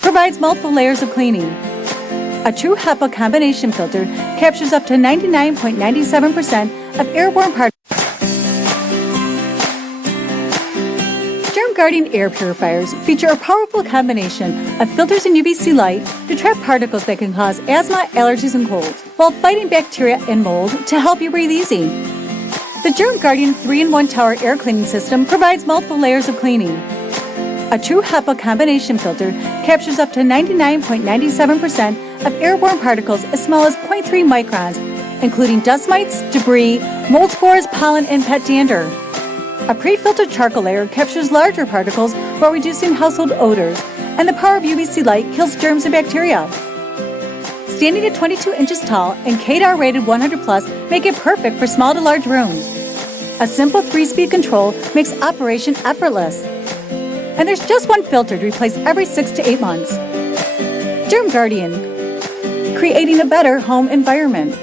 Provides multiple layers of cleaning. A true HEPA combination filter captures up to 99.97% of airborne particles. GermGuardian air purifiers feature a powerful combination of filters and UVC light to trap particles that can cause asthma, allergies, and colds, while fighting bacteria and mold to help you breathe easy. The GermGuardian 3-in-1 Tower air cleaning system provides multiple layers of cleaning. A true HEPA combination filter captures up to 99.97% of airborne particles as small as 0.3 microns, including dust mites, debris, mold spores, pollen, and pet dander. A pre-filtered charcoal layer captures larger particles while reducing household odors, and the power of UVC light kills germs and bacteria. Standing at 22 inches tall and KDAR rated 100+, make it perfect for small to large rooms. A simple 3-speed control makes operation effortless. And there's just one filter to replace every 6 to 8 months. GermGuardian, creating a better home environment.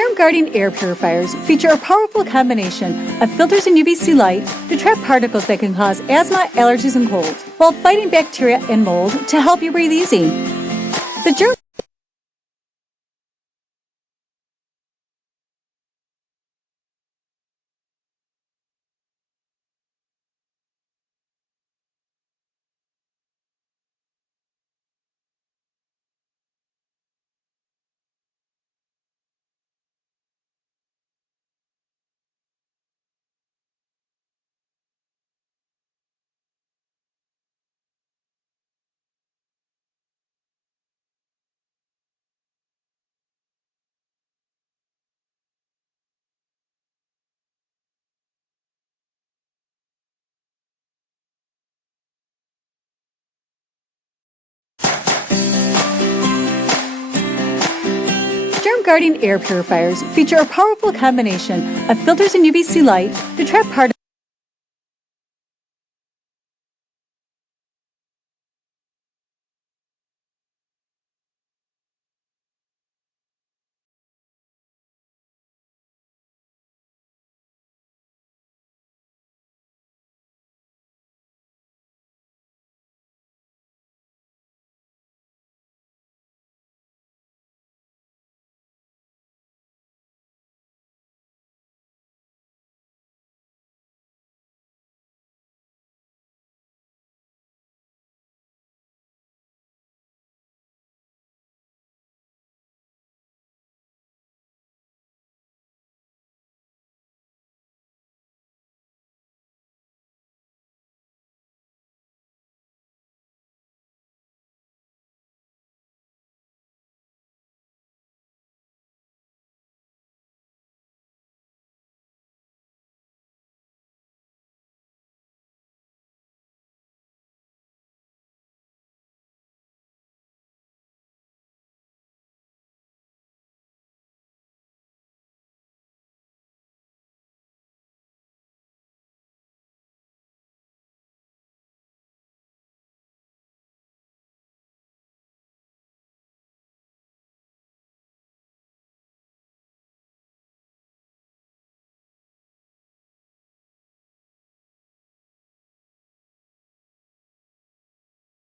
GermGuardian air purifiers feature a powerful combination of filters and UVC light to trap particles that can cause asthma, allergies, and colds, while fighting bacteria and mold to help you breathe easy. The GermGuardian air purifiers feature a powerful combination of filters and UVC light to trap particles.